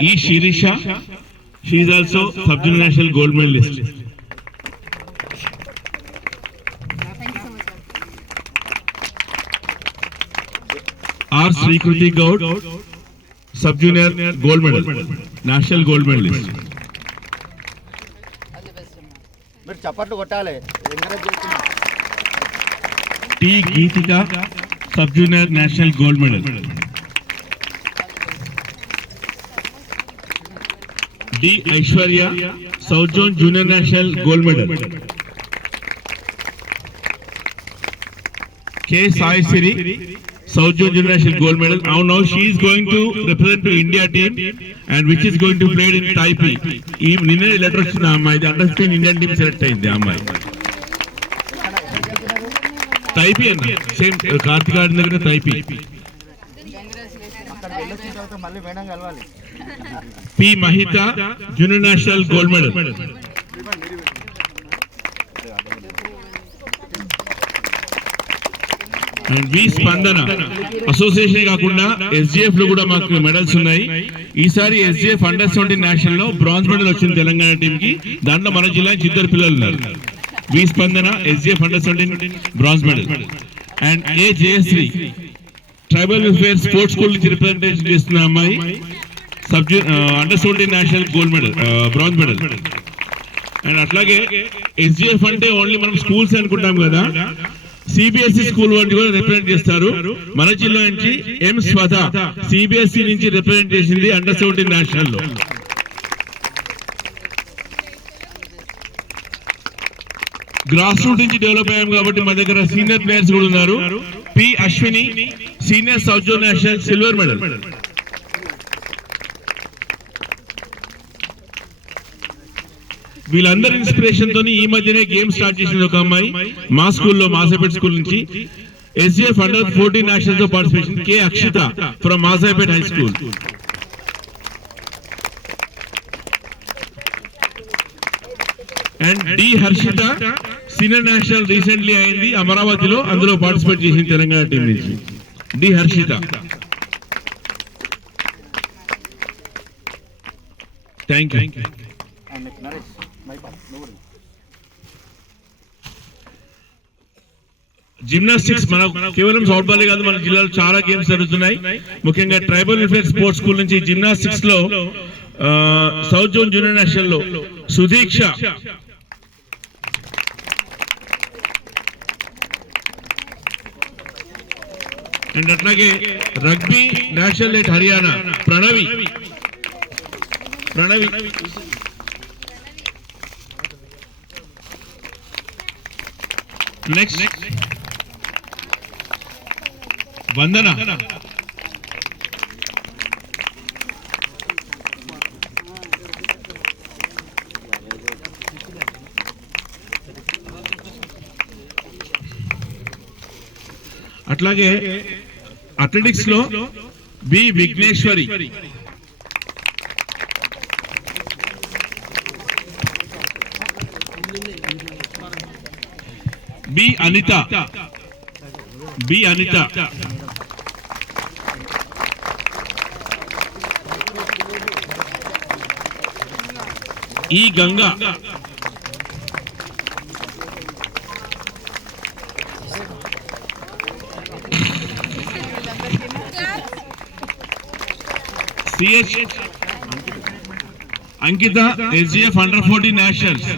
E. Shirisha. She is also sub-junior national gold medalist. R. Srikruti Gaud, sub-junior gold medal, national gold medalist. మీరు చప్పట్లు కొట్టాలి encourage చేస్తున్నా T. Geetika, sub-junior national gold medal. D. Aishwarya, South Zone junior national gold medal. K. Sai Siri, South Zone junior gold medal. Now, now she is going to represent to India team and which is going to play in Taipei. ఈ నిన్న letter వచ్చిన అమ్మాయి ఇది under fifteen Indian team select అయింది అమ్మాయి టైపీ అండి same Karthik ఆడిన దగ్గర Taipei P Mahitha junior national gold medal. And V Spandana. Association కాకుండా ఎస్జిఎఫ్లో కూడా మాకు మెడల్స్ ఉన్నాయి. ఈసారి ఎస్జిఎఫ్ అండర్ సెవెంటీన్ నేషనల్లో బ్రాంజ్ మెడల్ వచ్చింది తెలంగాణ టీం కి దాంట్లో మన జిల్లా నుంచి ఇద్దరు పిల్లలు ఉన్నారు. V Spandana SGF under seventeen bronze medal. And A Jayasri tribal welfare sports school నుంచి రిప్రజెంటేషన్ చేస్తున్న అమ్మాయి సబ్జూ under seventeen national gold medal bronze medal. And అట్లాగే ఎస్జిఎఫ్ అంటే ఓన్లీ మనం స్కూల్స్ అనుకుంటాం కదా సిబిఎస్ఈ స్కూల్ వంటి కూడా రిప్రజెంట్ చేస్తారు. మన జిల్లా నుంచి ఎం స్వత సిబిఎస్ఈ నుంచి రిప్రజెంట్ చేసింది అండర్ సెవెంటీన్ నేషనల్లో గ్రాస్ రూట్ నుంచి డెవలప్ అయ్యాం కాబట్టి మా దగ్గర సీనియర్ ప్లేయర్స్ కూడా ఉన్నారు. P Ashwini senior south zone national silver medal వీళ్ళందరి ఇన్స్పిరేషన్ తోని ఈ మధ్యనే గేమ్ స్టార్ట్ చేసింది ఒక అమ్మాయి. మా స్కూల్లో మాసేపేట స్కూల్ నుంచి. SGF under fourteen నేషనల్తో participation K Akshitha from Masapet high school and D Harshitha senior national recently అయింది అమరావతిలో అందులో పార్టిసిపేట్ చేసింది తెలంగాణ టీం నుంచి. D Harshitha. Thank you gymnastics మన కేవలం సౌత్ బాలే కాదు మన జిల్లాలో చాలా గేమ్స్ జరుగుతున్నాయి. ముఖ్యంగా ట్రైబల్ వెల్ఫేర్ స్పోర్ట్స్ స్కూల్ నుంచి జిమ్నాస్టిక్స్లో సౌత్ జోన్ జూనియర్ నేషనల్లో సుదీక్ష అండ్ అట్లాగే rugby national at Haryana Pranavi Pranavi next Vandana అట్లాగే అథ్లెటిక్స్లో B Vighneshwari B Anitha B Anitha E Ganga CH Ankitha SGF under forty nationals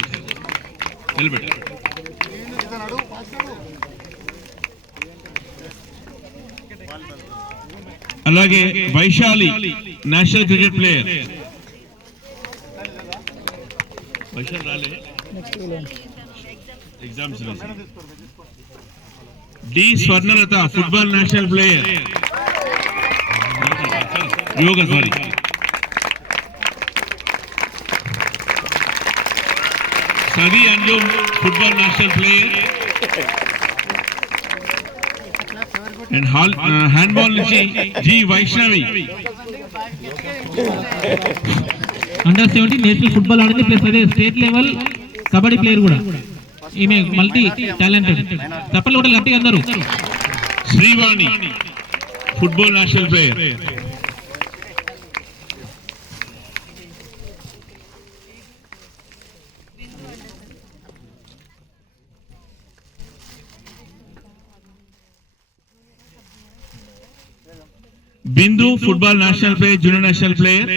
నిలబెట్టారు అలాగే Vaishali national cricket player Vaishali రాలే. Exams D Swarnalatha football national player yoga sorry. సది Anjum football national player. And hall handball నుంచి G Vaishnavi. Under seventeen national football ఆడింది plus అదే state level kabaddi player కూడా. ఈమె multi talented. తప్పలు కూడా గట్టిగా అందరూ. Srivani football national player Bindu football national player junior national player.